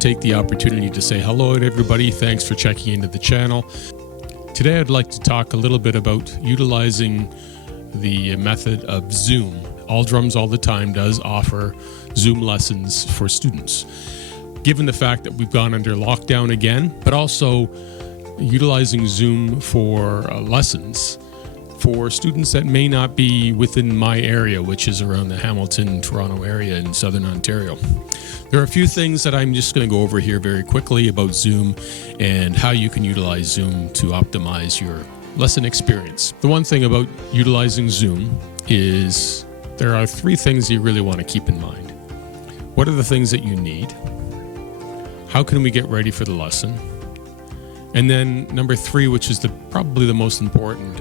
take the opportunity to say hello to everybody. Thanks for checking into the channel. Today I'd like to talk a little bit about utilizing the method of Zoom. All Drums All the Time does offer Zoom lessons for students. Given the fact that we've gone under lockdown again, but also utilizing Zoom for lessons for students that may not be within my area, which is around the Hamilton, Toronto area in Southern Ontario. There are a few things that I'm just going to go over here very quickly about Zoom and how you can utilize Zoom to optimize your lesson experience. The one thing about utilizing Zoom is there are three things you really want to keep in mind. What are the things that you need? How can we get ready for the lesson? And then number three, which is probably the most important,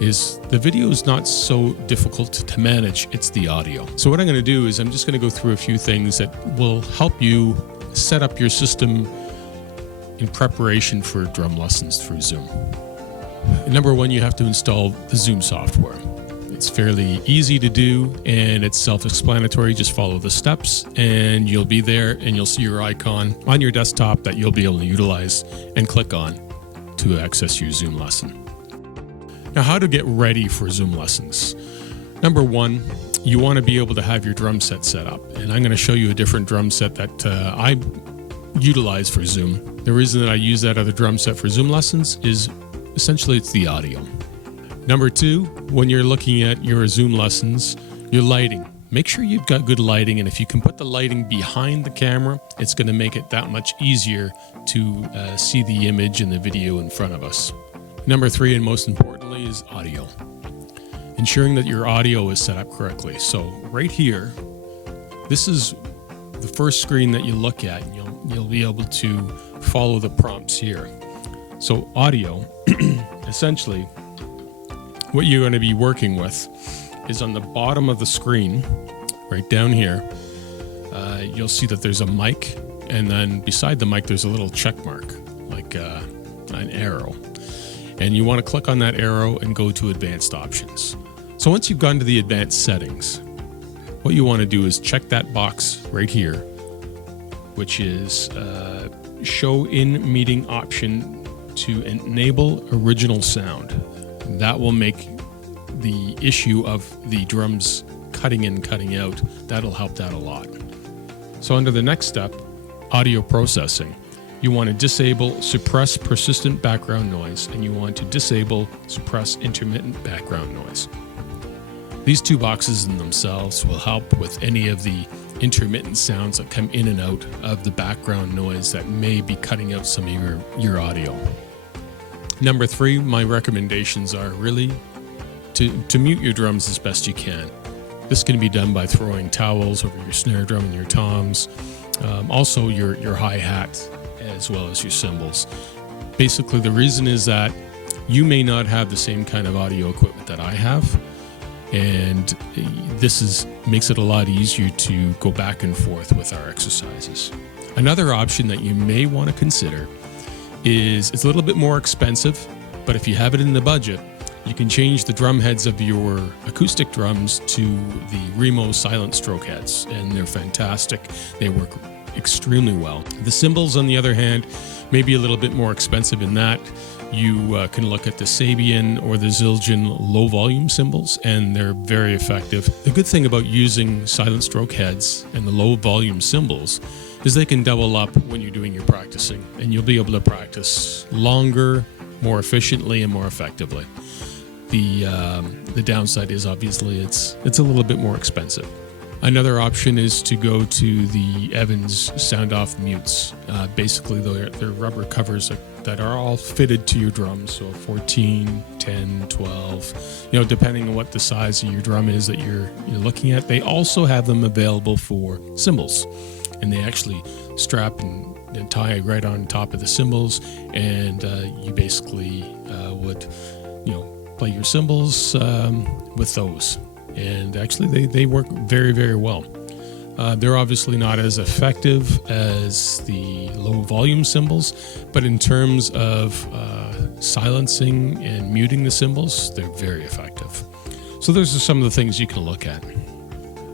is the video is not so difficult to manage, it's the audio. So what I'm going to do is I'm just going to go through a few things that will help you set up your system in preparation for drum lessons through Zoom. Number one, you have to install the Zoom software. It's fairly easy to do and it's self-explanatory. Just follow the steps and you'll be there and you'll see your icon on your desktop that you'll be able to utilize and click on to access your Zoom lesson. Now, how to get ready for Zoom lessons. Number one, you want to be able to have your drum set up. And I'm going to show you a different drum set that I utilize for Zoom. The reason that I use that other drum set for Zoom lessons is essentially it's the audio. Number two, when you're looking at your Zoom lessons, your lighting. Make sure you've got good lighting, and if you can put the lighting behind the camera, it's going to make it that much easier to see the image and the video in front of us. Number three, and most importantly, is audio. Ensuring that your audio is set up correctly. So right here, this is the first screen that you look at, and you'll be able to follow the prompts here. So audio, essentially, what you're going to be working with is on the bottom of the screen, right down here, you'll see that there's a mic, and then beside the mic there's a little check mark, like an arrow. And you want to click on that arrow and go to advanced options. So once you've gone to the advanced settings, what you want to do is check that box right here, which is show in meeting option to enable original sound. That will make the issue of the drums cutting in, cutting out, that'll help that a lot. So under the next step, audio processing, you want to disable suppress persistent background noise, and you want to disable suppress intermittent background noise. These two boxes in themselves will help with any of the intermittent sounds that come in and out of the background noise that may be cutting out some of your audio. Number three, my recommendations are really to mute your drums as best you can. This can be done by throwing towels over your snare drum and your toms, also your hi-hat, as well as your cymbals. Basically, the reason is that you may not have the same kind of audio equipment that I have, and this makes it a lot easier to go back and forth with our exercises. Another option that you may want to consider is it's a little bit more expensive, but if you have it in the budget, you can change the drum heads of your acoustic drums to the Remo silent stroke heads, and they're fantastic. They work extremely well. The cymbals, on the other hand, may be a little bit more expensive in that you can look at the Sabian or the Zildjian low volume cymbals, and they're very effective. The good thing about using silent stroke heads and the low volume cymbals is they can double up when you're doing your practicing, and you'll be able to practice longer, more efficiently, and more effectively. The downside is obviously it's a little bit more expensive. Another option is to go to the Evans sound off mutes. Basically, they're rubber covers that are all fitted to your drums. So 14, 10, 12, depending on what the size of your drum is that you're looking at. They also have them available for cymbals, and they actually strap and tie right on top of the cymbals, and you basically would play your cymbals with those. And actually they work very, very well. They're obviously not as effective as the low volume cymbals, but in terms of silencing and muting the cymbals, they're very effective. So those are some of the things you can look at.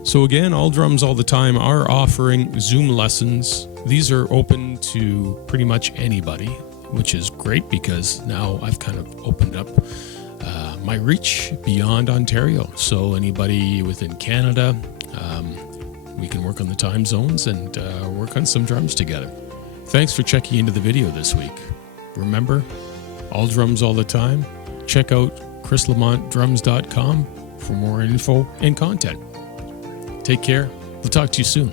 So again, All Drums All the Time are offering Zoom lessons. These are open to pretty much anybody, which is great because now I've kind of opened up my reach beyond Ontario. So anybody within Canada, we can work on the time zones and work on some drums together. Thanks for checking into the video this week. Remember, all drums all the time. Check out ChrisLamontDrums.com for more info and content. Take care. We'll talk to you soon.